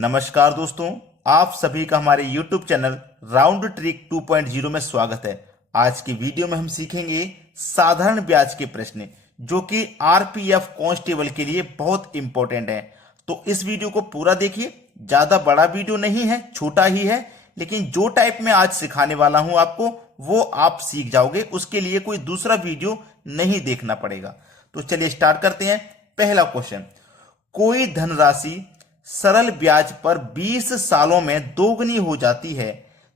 नमस्कार दोस्तों, आप सभी का हमारे YouTube चैनल राउंड ट्रिक 2.0 में स्वागत है। आज की वीडियो में हम सीखेंगे साधारण ब्याज के प्रश्न जो कि आरपीएफ कांस्टेबल के लिए बहुत इंपॉर्टेंट है। तो इस वीडियो को पूरा देखिए। ज्यादा बड़ा वीडियो नहीं है, छोटा ही है, लेकिन जो टाइप में आज सिखाने वाला हूं आपको वो आप सीख जाओगे। उसके लिए कोई दूसरा वीडियो नहीं देखना पड़ेगा। तो चलिए स्टार्ट करते हैं। पहला क्वेश्चन, कोई धनराशि सरल ब्याज पर 20 सालों में दोगुनी हो जाती है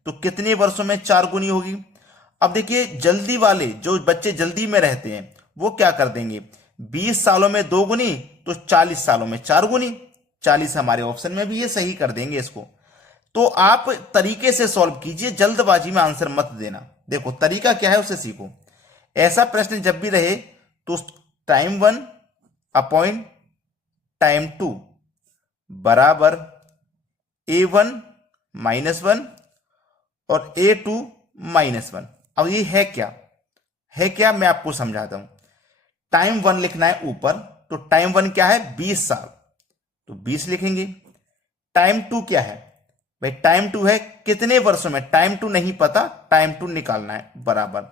तो कितने वर्षों में चार गुनी होगी। अब देखिए, जल्दी वाले जो बच्चे जल्दी में रहते हैं वो क्या कर देंगे, 20 सालों में दोगुनी तो 40 सालों में चार गुनी। 40 हमारे ऑप्शन में भी ये सही कर देंगे इसको। तो आप तरीके से सॉल्व कीजिए, जल्दबाजी में आंसर मत देना। देखो तरीका क्या है उसे सीखो। ऐसा प्रश्न जब भी रहे तो टाइम 1 अपॉइंट टाइम 2 बराबर A1 -1 और A2 -1। अब ये है क्या मैं आपको समझाता हूं। टाइम 1 लिखना है ऊपर, तो टाइम 1 क्या है, 20 साल, तो 20 लिखेंगे। टाइम 2 क्या है भाई, टाइम 2 है कितने वर्षों में, टाइम 2 नहीं पता, टाइम 2 निकालना है, बराबर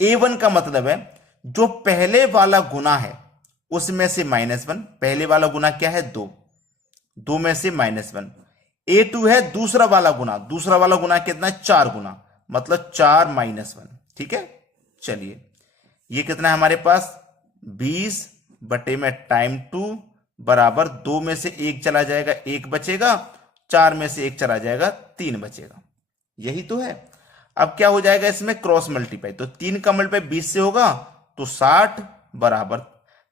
A1 का मतलब है जो पहले वाला गुना है उसमें से -1। पहले वाला गुना क्या है, 2 में से -1। A2 है दूसरा वाला गुना कितना है, 4 गुना, मतलब 4 -1। ठीक है, चलिए ये कितना है हमारे पास, 20 बटे में टाइम 2 बराबर 2 में से 1 चला जाएगा, 1 बचेगा, 4 में से 1 चला जाएगा, 3 बचेगा। यही तो है। अब क्या हो जाएगा इसमें, क्रॉस मल्टीप्लाई, तो 3 का मल्टीप्लाई 20 से होगा तो 60 बराबर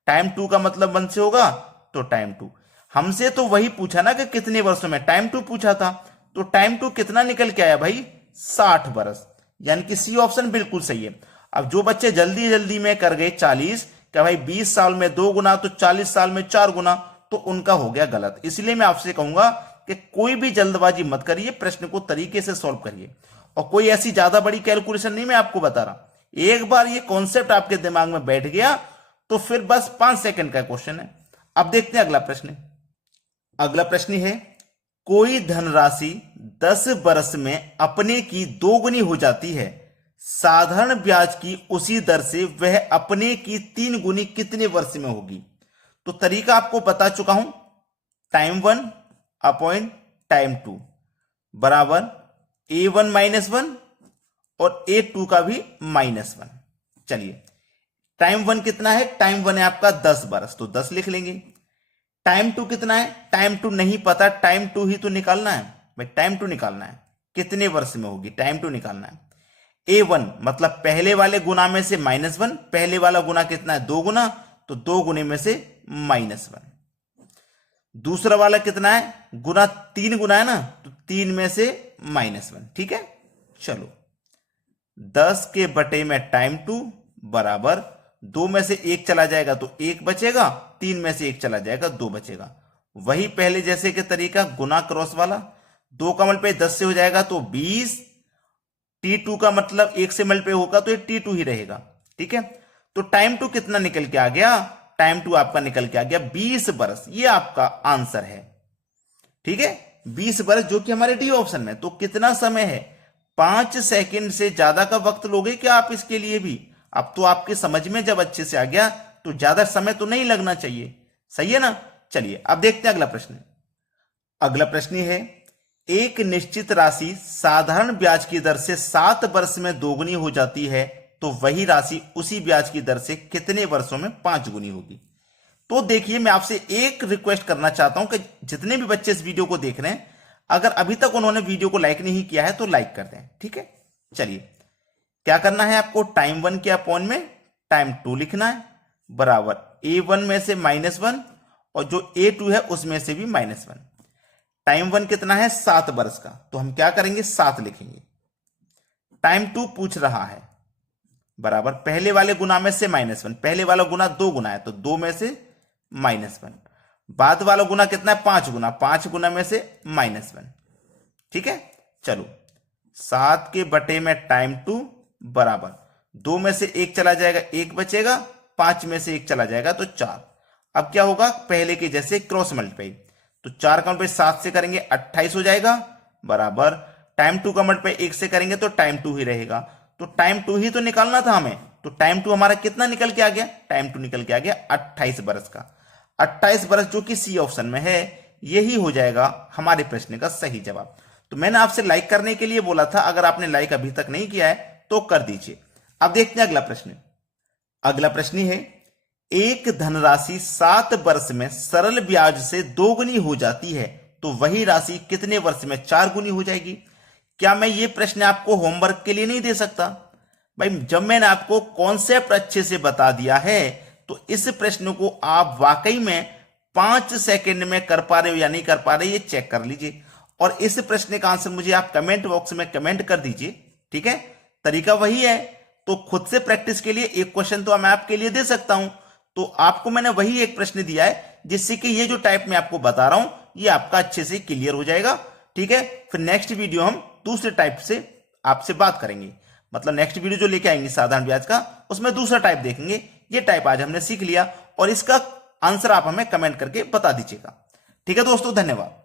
टाइम 2 का मतलब 1 से होगा तो टाइम 2। हमसे तो वही पूछा ना कि कितने वर्षों में, टाइम 2 पूछा था, तो टाइम 2 कितना निकल के आया भाई, 60 वर्ष, यानी कि सी ऑप्शन बिल्कुल सही है। अब जो बच्चे जल्दी जल्दी में कर गए 40, क्या भाई 20 साल में 2 गुना तो 40 साल में 4 गुना, तो उनका हो गया गलत। इसलिए मैं आपसे कहूंगा कि कोई भी जल्दबाजी मत करिए, प्रश्न को तरीके से सॉल्व करिए। और कोई ऐसी ज्यादा बड़ी कैलकुलेशन नहीं मैं आपको बता रहा, एक बार ये कॉन्सेप्ट आपके दिमाग में बैठ गया तो फिर बस 5 सेकंड का क्वेश्चन है। अब देखते हैं अगला प्रश्न। अगला प्रश्न है, कोई धनराशि 10 वर्ष में अपने की दोगुनी हो जाती है, साधारण ब्याज की उसी दर से वह अपने की 3 गुनी कितने वर्ष में होगी। तो तरीका आपको बता चुका हूं, टाइम 1 अपॉइंट टाइम 2 बराबर A1 -1 और A2 का भी -1। चलिए टाइम 1 कितना है, टाइम 1 है आपका 10 वर्ष, तो 10 लिख लेंगे। टाइम 2 कितना है, टाइम 2 नहीं पता, टाइम 2 ही तो निकालना है भाई, टाइम 2 निकालना है कितने वर्ष में होगी, टाइम 2 निकालना है। A1 मतलब पहले वाले गुना में से -1, पहले वाला गुना कितना है, 2 गुना, तो 2 गुने में से -1। दूसरा वाला कितना है, गुना 3 गुना है ना, तो 3 में से -1। ठीक है, चलो 10 के बटे में टाइम 2 बराबर 2 में से 1 चला जाएगा तो 1 बचेगा, 3 में से 1 चला जाएगा, 2 बचेगा। वही पहले जैसे के तरीका, गुना क्रॉस वाला, 2 का मल्टीप्लाई 10 से हो जाएगा तो 20, T2 का मतलब 1 से मल्टीप्लाई होगा तो ये T2 ही रहेगा। ठीक है, तो टाइम 2 कितना निकल के आ गया, टाइम 2 आपका निकल के आ गया 20 वर्ष। ये आपका आंसर है। ठीक है, 20 वर्ष जो कि हमारे डी ऑप्शन में। तो कितना समय है, 5 सेकंड से ज्यादा का वक्त लोगे क्या आप इसके लिए भी। अब तो आपके समझ में जब अच्छे से आ गया तो ज्यादा समय तो नहीं लगना चाहिए, सही है ना। चलिए अब देखते हैं अगला प्रश्न। अगला प्रश्न है, एक निश्चित राशि साधारण ब्याज की दर से 7 वर्ष में दोगुनी हो जाती है तो वही राशि उसी ब्याज की दर से कितने वर्षों में 5 गुनी होगी। तो देखिए, मैं आपसे एक रिक्वेस्ट करना चाहता हूं कि जितने भी बच्चे इस वीडियो को देख रहे हैं, अगर अभी तक उन्होंने वीडियो को लाइक नहीं किया है तो लाइक कर दें। ठीक है, चलिए क्या करना है आपको, टाइम 1 के अपॉन में टाइम 2 लिखना है बराबर A1 में से -1 और जो A2 है उसमें से भी -1। टाइम 1 कितना है, 7 वर्ष का, तो हम क्या करेंगे, 7 लिखेंगे। टाइम 2 पूछ रहा है बराबर पहले वाले गुना में से -1, पहले वाला गुना 2 गुना है तो 2 में से -1, बाद वाला गुना कितना है, 5 गुना, 5 गुना में से -1। ठीक है, चलो 7 के बटे में टाइम 2 बराबर 2 में से 1 चला जाएगा, 1 बचेगा, 5 में से 1 चला जाएगा तो 4। अब क्या होगा, पहले के जैसे क्रॉस मल्टीप्लाई, तो 4 का मल्टीप्लाई 7 से करेंगे 28 हो जाएगा, बराबर टाइम 2 का मल्टीप्लाई 1 से करेंगे तो टाइम 2 ही रहेगा। तो टाइम 2 ही तो निकालना था हमें, तो टाइम 2 हमारा कितना निकल के आ गया, टाइम 2 निकल के आ गया 28 बरस का। 28 बरस जो कि सी ऑप्शन में है, यही हो जाएगा हमारे प्रश्न का सही जवाब। तो मैंने आपसे लाइक करने के लिए बोला था, अगर आपने लाइक अभी तक नहीं किया है तो कर दीजिए। अब देखते हैं अगला प्रश्न। अगला प्रश्न है, एक धनराशि 7 वर्ष में सरल ब्याज से 2 गुनी हो जाती है, तो वही राशि कितने वर्ष में 4 गुनी हो जाएगी। क्या मैं ये प्रश्न आपको होमवर्क के लिए नहीं दे सकता? भाई जब मैंने आपको कॉन्सेप्ट अच्छे से बता दिया है, तो इस प्रश्न को आप वाकई में 5 सेकंड में कर पा रहे हो या नहीं कर पा रहे, ये चेक कर लीजिए। और इस प्रश्न का आंसर मुझे आप कमेंट बॉक्स में कमेंट कर दीजिए, ठीक है। तरीका वही है, तो खुद से प्रैक्टिस के लिए एक क्वेश्चन तो मैं आपके लिए दे सकता हूं, तो आपको मैंने वही एक प्रश्न दिया है, जिससे कि ये जो टाइप में आपको बता रहा हूं ये आपका अच्छे से क्लियर हो जाएगा, ठीक है। फिर नेक्स्ट वीडियो हम दूसरे टाइप से आपसे बात करेंगे, मतलब नेक्स्ट वीडियो जो लेके आएंगे साधारण ब्याज का, उसमें दूसरा टाइप देखेंगे। ये टाइप आज हमने सीख लिया और इसका आंसर आप हमें कमेंट करके बता दीजिएगा, ठीक है दोस्तों। धन्यवाद।